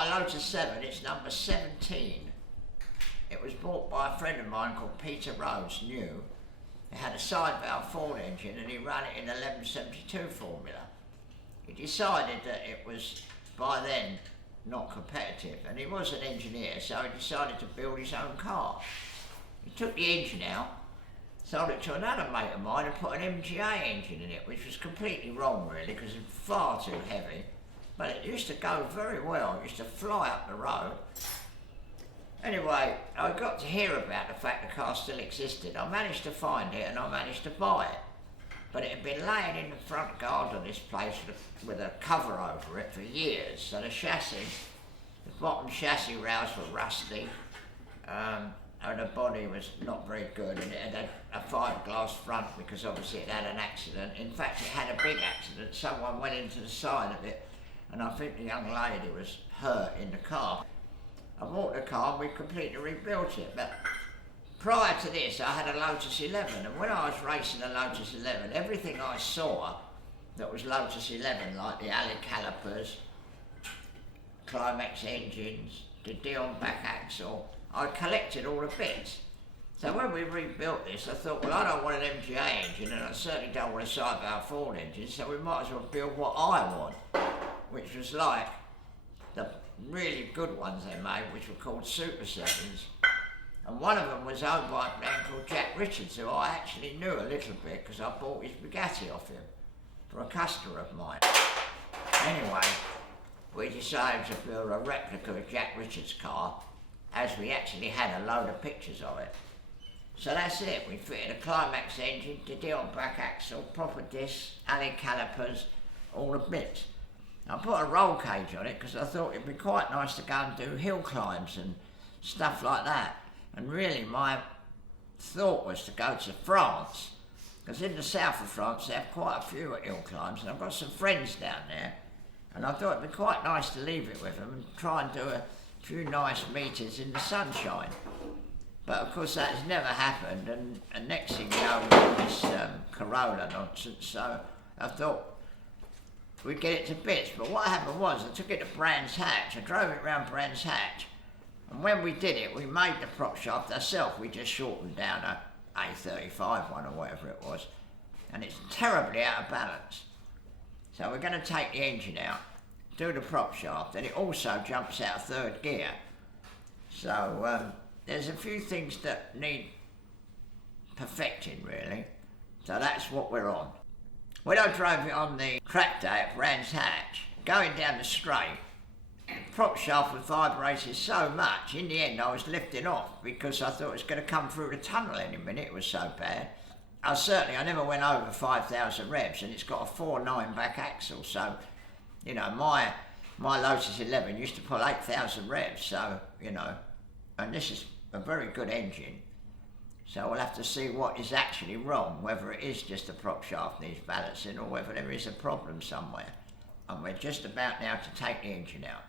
my Lotus 7, it's number 17. It was bought by a friend of mine called Peter Rose, new. It had a side valve Ford engine and he ran it in 1172 formula. He decided that it was, by then, not competitive, and he was an engineer, so he decided to build his own car. He took the engine out, sold it to another mate of mine and put an MGA engine in it, which was completely wrong really, because it was far too heavy. But it used to go very well, it used to fly up the road. Anyway, I got to hear about the fact the car still existed. I managed to find it and I managed to buy it. But it had been laying in the front garden of this place with a cover over it for years. So the chassis, the bottom chassis rails were rusty, and the body was not very good, and it had a fiberglass front because obviously it had an accident. In fact, it had a big accident. Someone went into the side of it, and I think the young lady was hurt in the car. I bought the car and we completely rebuilt it. But prior to this, I had a Lotus 11, and when I was racing a Lotus 11, everything I saw that was Lotus 11, like the alley calipers, Climax engines, the Dutton back axle, I collected all the bits. So when we rebuilt this, I thought, well, I don't want an MGA engine, and I certainly don't want a side valve Ford engine, so we might as well build what I want, which was like the really good ones they made, which were called Super 7s. And one of them was owned by a man called Jack Richards, who I actually knew a little bit because I bought his Bugatti off him for a customer of mine. Anyway, we decided to build a replica of Jack Richards' car, as we actually had a load of pictures of it. So that's it. We fitted a Climax engine, the Dutton back axle, proper discs, alley calipers, all the bits. I put a roll cage on it because I thought it'd be quite nice to go and do hill climbs and stuff like that. And really my thought was to go to France, because in the south of France they have quite a few hill climbs, and I've got some friends down there, and I thought it'd be quite nice to leave it with them and try and do a few nice meters in the sunshine. But of course that has never happened, and next thing you know, we got this Corolla nonsense, so I thought we'd get it to bits. But what happened was, I took it to Brands Hatch, I drove it round Brands Hatch, and when we did it, we made the prop shaft ourselves. We just shortened down a A35 one or whatever it was, and it's terribly out of balance. So we're going to take the engine out, do the prop shaft, and it also jumps out of third gear. So there's a few things that need perfecting really, so that's what we're on. When I drove it on the track day at Brands Hatch, going down the straight, the prop shaft was vibrating so much, in the end I was lifting off because I thought it was going to come through the tunnel any minute, it was so bad. I never went over 5,000 revs, and it's got a 4.9 back axle, so, you know, my Lotus 11 used to pull 8,000 revs, so, you know, and this is a very good engine. So we'll have to see what is actually wrong, whether it is just the prop shaft needs balancing or whether there is a problem somewhere. And we're just about now to take the engine out.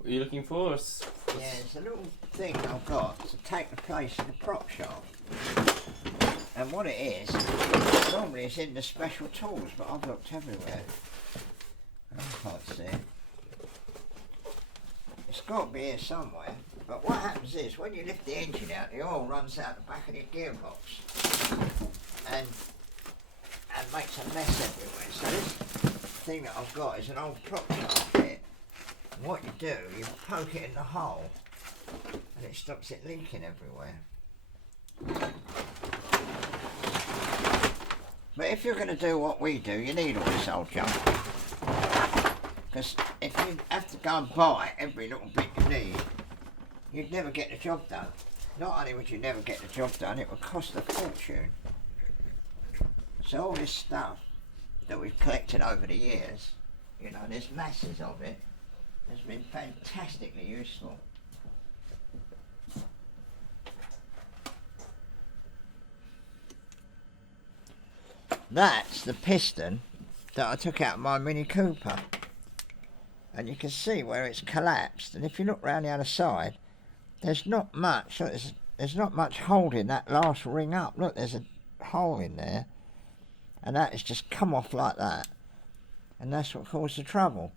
What are you looking for? Yeah, it's a little thing I've got to take the place of the prop shaft. And what it is, normally it's in the special tools, but I've looked everywhere. I can't see it. It's got to be here somewhere. But what happens is, when you lift the engine out, the oil runs out the back of the gearbox and makes a mess everywhere. So this thing that I've got is an old prop shaft here. And what you do, you poke it in the hole and it stops it leaking everywhere. But if you're going to do what we do, you need all this old junk. Because Because if you have to go and buy every little bit you need, you'd never get the job done. Not only would you never get the job done, it would cost a fortune. So all this stuff that we've collected over the years, you know, there's masses of it, has been fantastically useful. That's the piston that I took out of my Mini Cooper. And you can see where it's collapsed. And if you look round the other side, there's not much. Look, there's not much holding that last ring up. Look, there's a hole in there. And that has just come off like that. And that's what caused the trouble.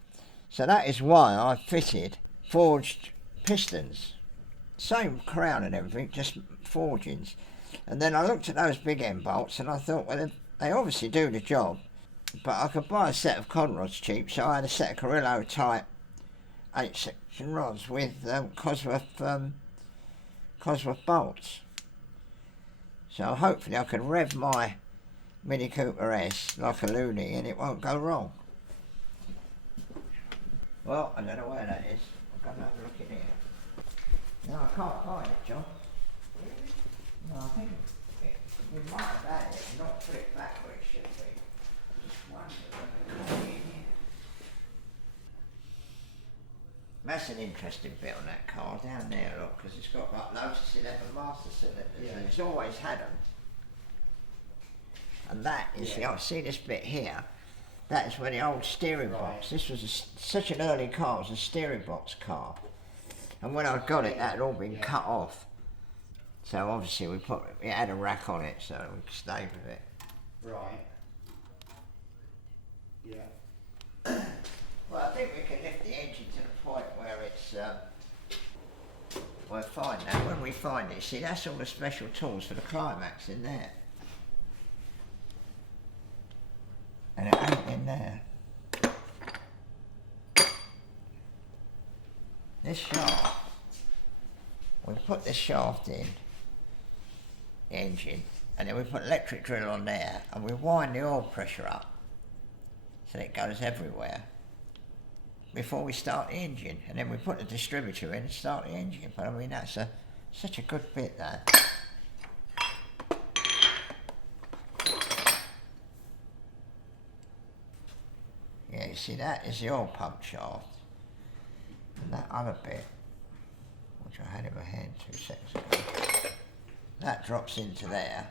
So that is why I fitted forged pistons. Same crown and everything, just forgings. And then I looked at those big end bolts and I thought, well, they obviously do the job. But I could buy a set of cod rods cheap, so I had a set of Carrillo type 8-section rods with Cosworth bolts. So hopefully I can rev my Mini Cooper S like a loony and it won't go wrong. Well, I don't know where that is. I'll go and have a look in here. No, I can't find it, John. No, I think we might have had it and not put it back where it should be. Just wonder whether it can be in here. That's an interesting bit on that car down there, look, because it's got like Lotus 11 master cylinders, and it's always had them. And that is see this bit here, that is where the old steering box, this was such an early car, it was a steering box car. And when I got it, that had all been cut off. So obviously it had a rack on it, so we could stay with it. Right. Yeah. Well, I think we can lift the engine to the point where it's, we'll find that when we find it. See, that's all the special tools for the Climax in there. And it ain't in there. This shaft, we put this shaft in the engine, and then we put an electric drill on there, and we wind the oil pressure up so that it goes everywhere before we start the engine, and then we put the distributor in and start the engine. But I mean, that's such a good bit, that. Yeah, you see, that is the oil pump shaft. And that other bit, which I had in my hand 2 seconds ago, that drops into there.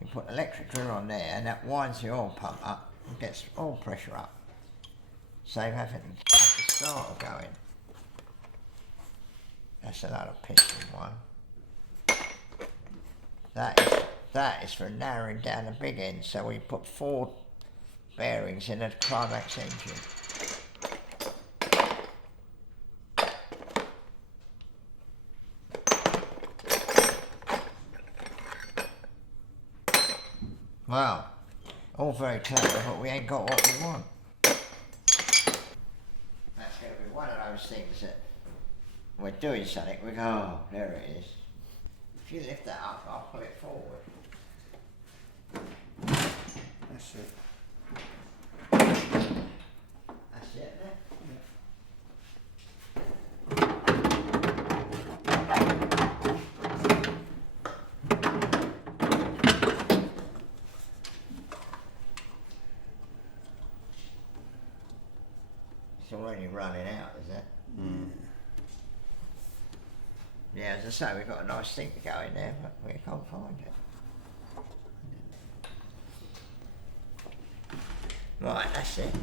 You put an electric drill on there, and that winds the oil pump up and gets oil pressure up. Save having the starter going. That's another piston one. That is for narrowing down the big end, so we put 4 bearings in a Climax engine. Well, all very clever, but we ain't got what we want. That's going to be one of those things that we're doing something, we go, oh, there it is. If you lift that up, I'll pull it forward. That's it. That's it, isn't it? It's already running out, is it? Mm. Yeah, as I say, we've got a nice thing to go in there, but we can't find it. Right, that's it.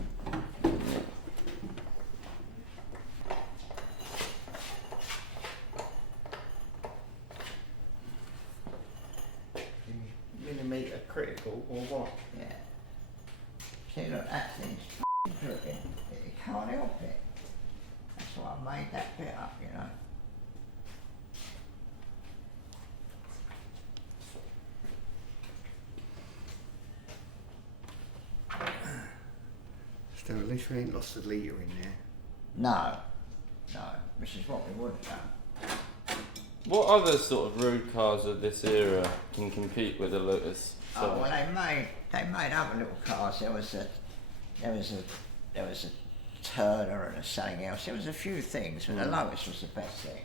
Millimetre critical or what? Yeah. See, look, that thing's crooked. You can't help it. That's why I made that bit up, you know. So at least we ain't lost a litre in there. No, which is what we would have done. What other sort of road cars of this era can compete with the Lotus? Oh, well, they made other little cars. There was a Turner and something else. There was a few things, but the Lotus was the best thing.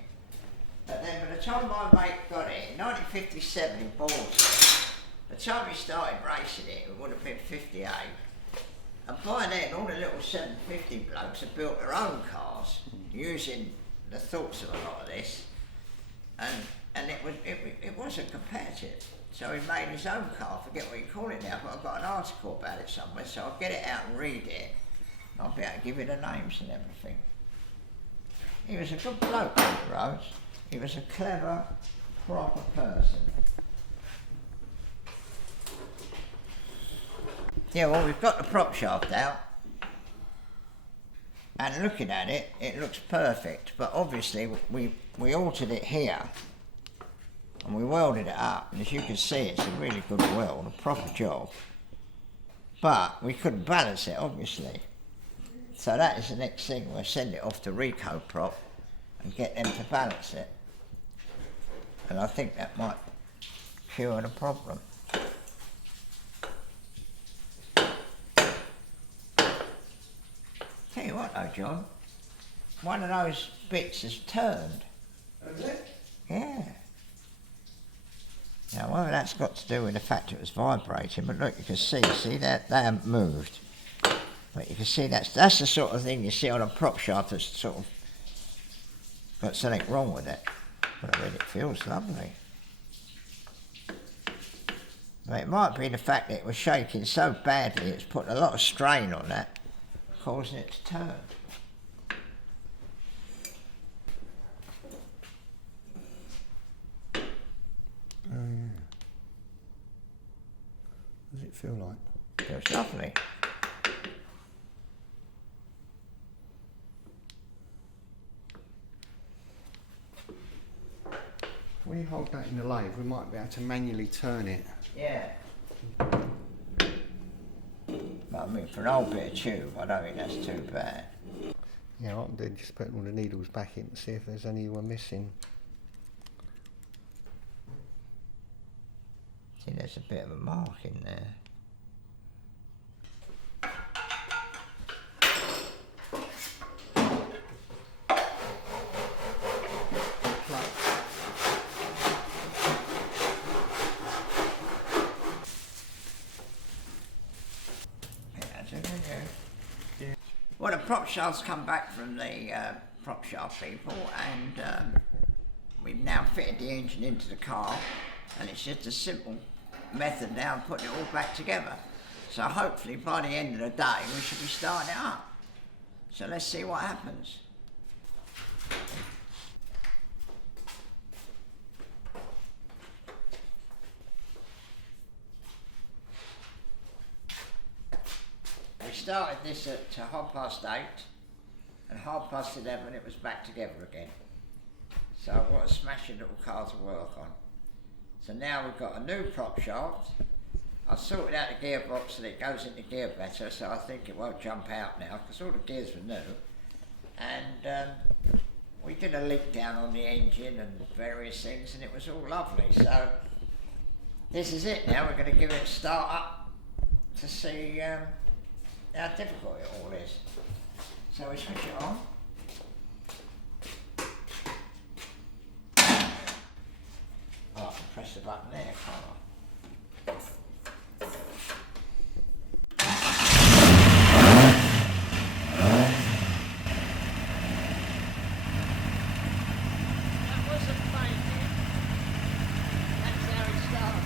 But then by the time my mate got it, in 1957 in Bournemouth, the time he started racing it, it would have been 58. And by then, all the little 750 blokes had built their own cars, using the thoughts of a lot of this. And it wasn't competitive. So he made his own car, I forget what you call it now, but I've got an article about it somewhere, so I'll get it out and read it. I'll be able to give you the names and everything. He was a good bloke, Peter Rhodes. He was a clever, proper person. Yeah, well, we've got the prop shaft out. And looking at it, it looks perfect. But obviously, we altered it here. And we welded it up. And as you can see, it's a really good weld, a proper job. But we couldn't balance it, obviously. So that is the next thing. We'll send it off to Rico Prop and get them to balance it. And I think that might cure the problem. Tell you what though, John, one of those bits has turned. Has it? Yeah. Now whether that's got to do with the fact it was vibrating, but look, you can see that they haven't moved. But you can see that's the sort of thing you see on a prop shaft that's sort of got something wrong with it. But I mean, it feels lovely. But it might be the fact that it was shaking so badly, it's put a lot of strain on that, causing it to turn. Oh yeah. What does it feel like? Feels lovely. When you hold that in the lathe, we might be able to manually turn it. Yeah. But I mean, for an old bit of tube, I don't think that's too bad. Yeah, what I'm doing, just putting all the needles back in to see if there's any one missing. See, there's a bit of a mark in there. Well, the prop shaft's come back from the prop shaft people, and we've now fitted the engine into the car, and it's just a simple method now of putting it all back together. So hopefully by the end of the day we should be starting it up. So let's see what happens. We started this at 8:30, and 11:30 it was back together again. So what a smashing little car to work on. So now we've got a new prop shaft. I've sorted out the gearbox so that it goes into gear better, so I think it won't jump out now because all the gears were new. And we did a leak down on the engine and various things, and it was all lovely. So this is it now. We're going to give it a start up to see how difficult it all is. So we switch it on. Oh, I can press the button there, can't I? That wasn't faking. That's how it started.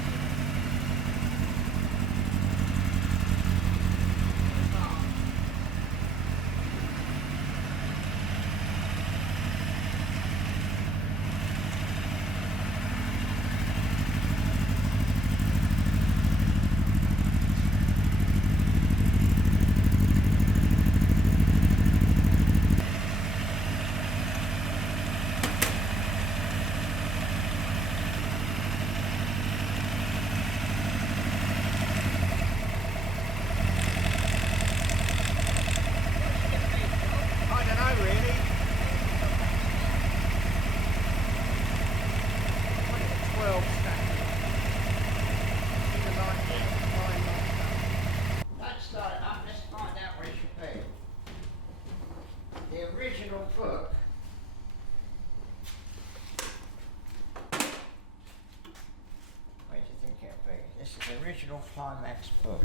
original Climax book.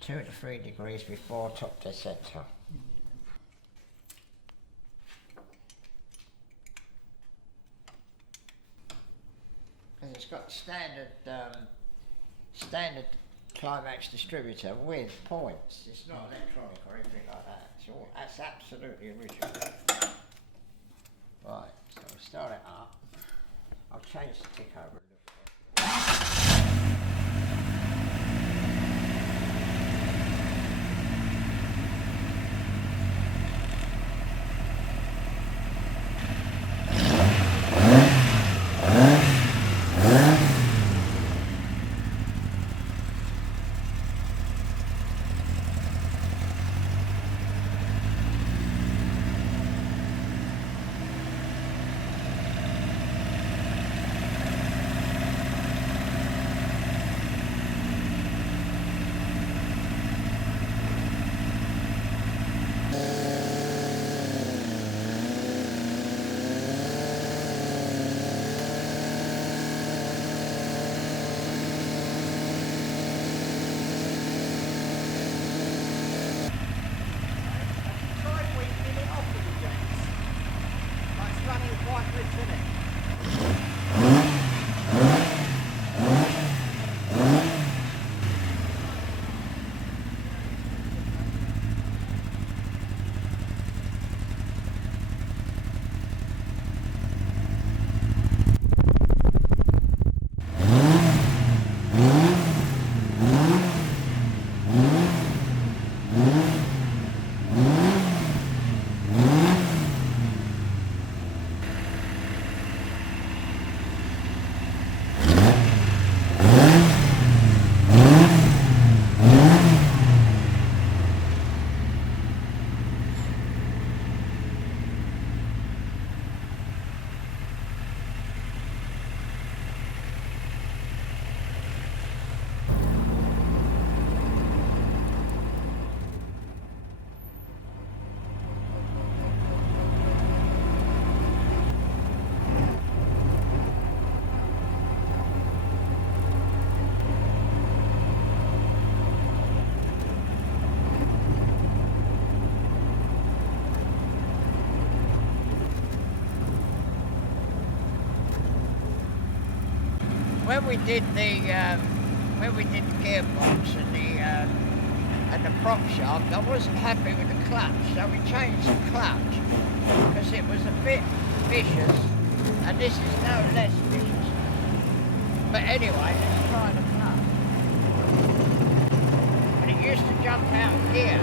2 to 3 degrees before top to centre. Because it's got standard Climax distributor with points. It's not electronic or anything like that. That's absolutely original. Right, so we'll start it up. I'll change the tick over a little bit. When we did the gearbox and the prop shaft, I wasn't happy with the clutch, so we changed the clutch because it was a bit vicious, and this is no less vicious. But anyway, let's try the clutch. And it used to jump out of gear.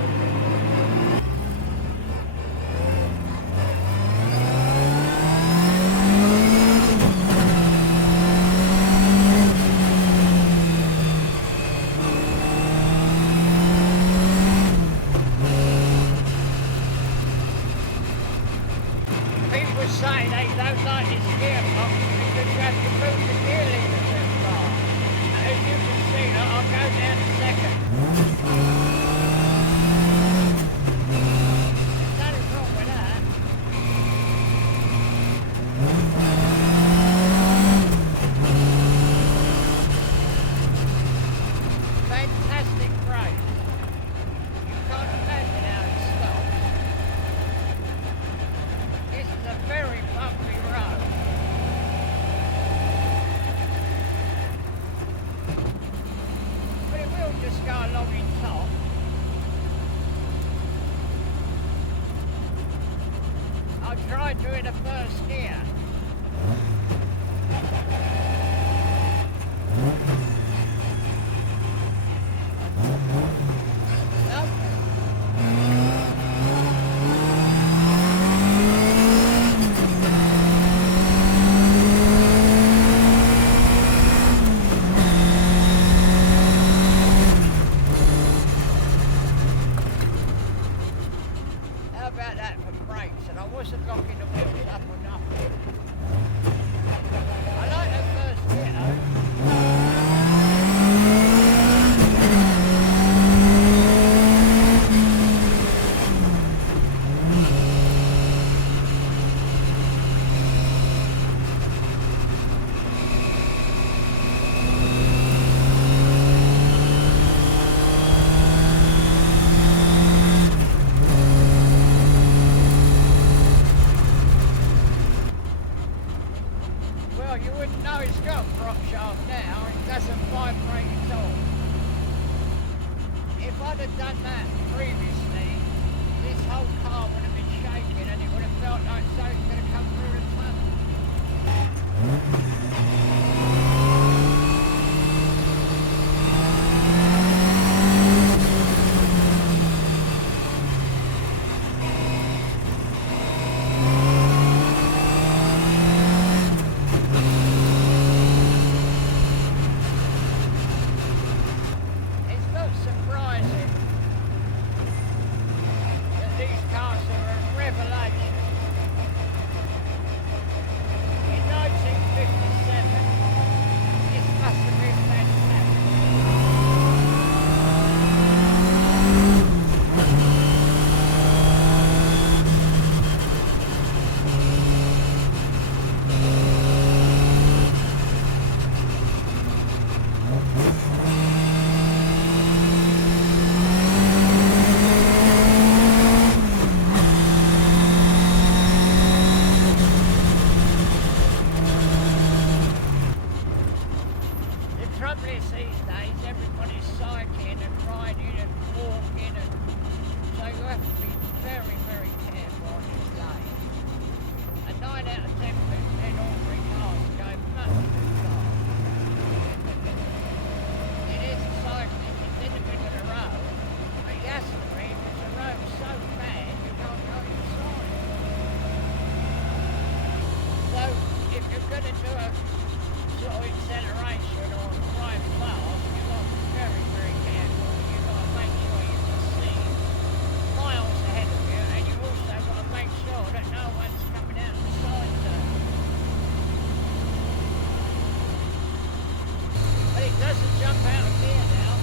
Saying they don't like this gearbox because you have to move the gear lever too far. As you can see, I'll go down a second. Nothing wrong with that. Fantastic brake. You can't imagine how it stops. This is a very bumpy road. But it will just go along in top. I'll try doing a first gear. Wasn't locking the wheels up or nothing. I like that first gear though. when they do a sort of acceleration or drive fast, you've got to be very, very careful. You've got to make sure you can see miles ahead of you, and you've also got to make sure that no one's coming out the side turn. But it doesn't jump out of gear now.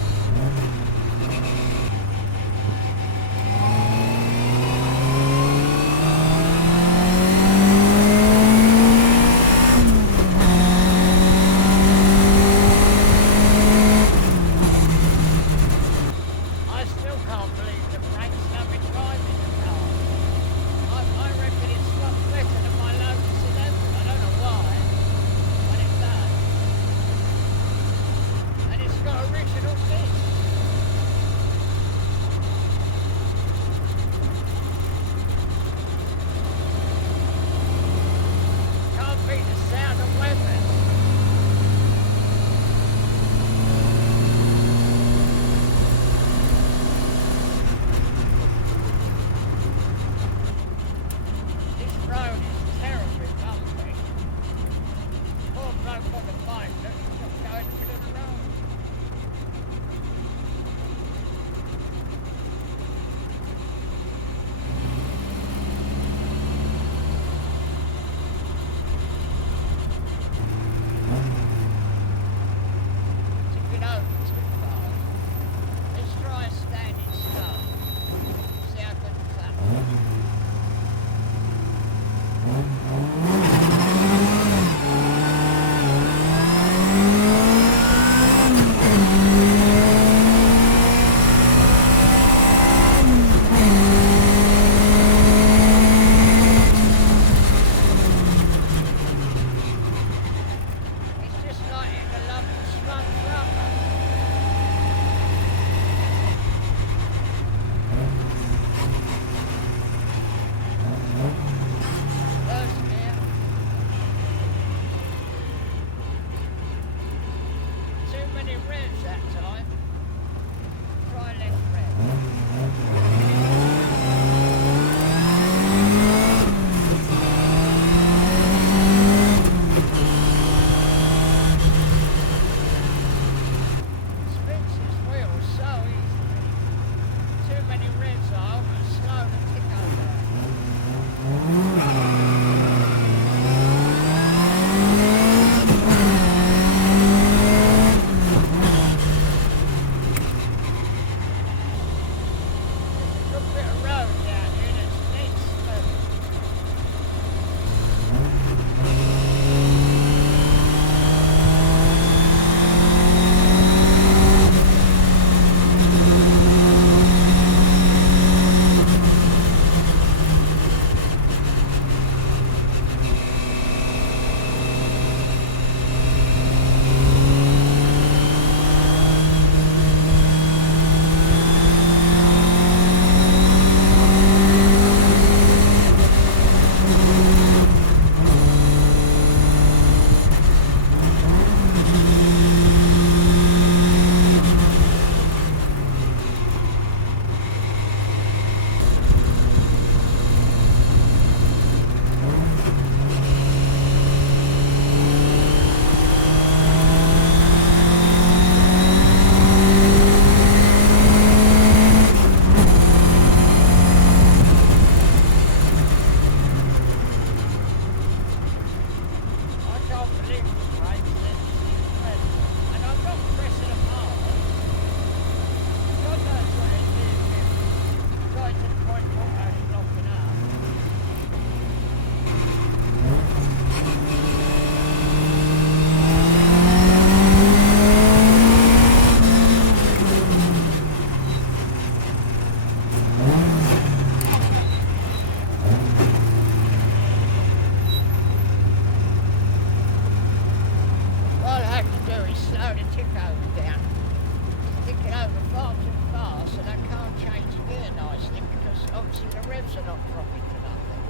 I still can't believe the brakes have been driving the car. I reckon it's a lot better than my Lotus 11. I don't know why, but it does. And it's got original bits. Can't beat the sound of weapons. This road is terribly bumpy. Poor bloke on the bike, look, he's not going to the middle of the road. Took it over too far. Let's try a standing start. See how good it's up. It's just like in the London sponge rubber. First gear. Too many revs that time. Try left rev. Spins his wheels so easily. Too many revs are almost slow to tick over. There's a good bit of road down here that's dead smooth. I can't believe the brakes, they're incredible. And I'm not pressing them hard. God knows what they're doing here. Got to the point where I'm only blocking up. What I have to do is slow the tick over down. It's ticking over far too fast and I can't change gear nicely because obviously the revs are not dropping to nothing.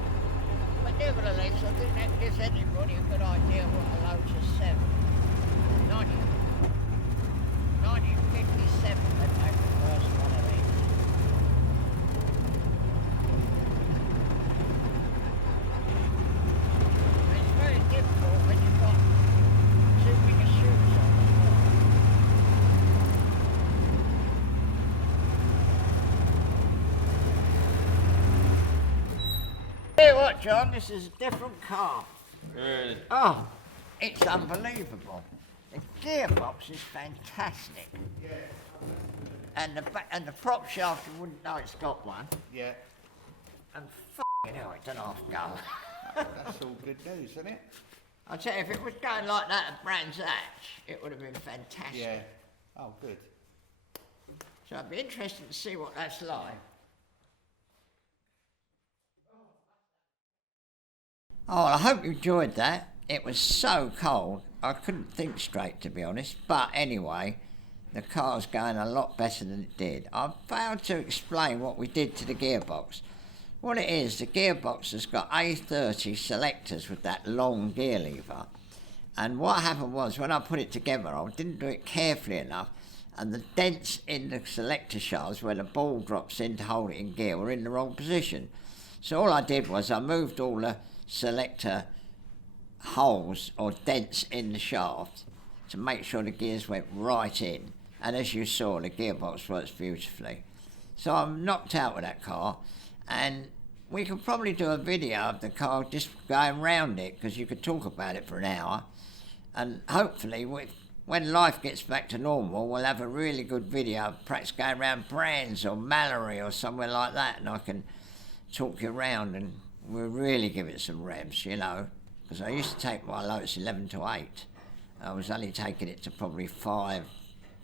But nevertheless, I think that gives anybody a good idea what a Lotus 7. 1957 they made the first one of these. It's very difficult when you've got Tell you what, John, this is a different car. Really? Oh, it's unbelievable. The gearbox is fantastic. Yeah. And the prop shaft, you wouldn't know it's got one. Yeah. And f***ing hell, it's an half go. That's all good news, isn't it? I tell you, if it was going like that at Brands Hatch, it would have been fantastic. Yeah. Oh, good. So I'd be interested to see what that's like. Oh, I hope you enjoyed that. It was so cold, I couldn't think straight, to be honest. But anyway, the car's going a lot better than it did. I failed to explain what we did to the gearbox. What it is, the gearbox has got A30 selectors with that long gear lever. And what happened was, when I put it together, I didn't do it carefully enough, and the dents in the selector shafts where the ball drops in to hold it in gear were in the wrong position. So all I did was I moved all the selector holes or dents in the shaft to make sure the gears went right in. And as you saw, the gearbox works beautifully. So I'm knocked out with that car, and we could probably do a video of the car just going round it, because you could talk about it for an hour. And hopefully, when life gets back to normal, we'll have a really good video of perhaps going around Brands or Mallory or somewhere like that, and I can talk you around and we'll really give it some revs, you know. Because I used to take my Lotus 11 to 8. I was only taking it to probably 5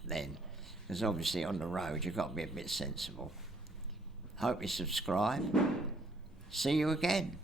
then, because obviously on the road you've got to be a bit sensible. Hope you subscribe. See you again.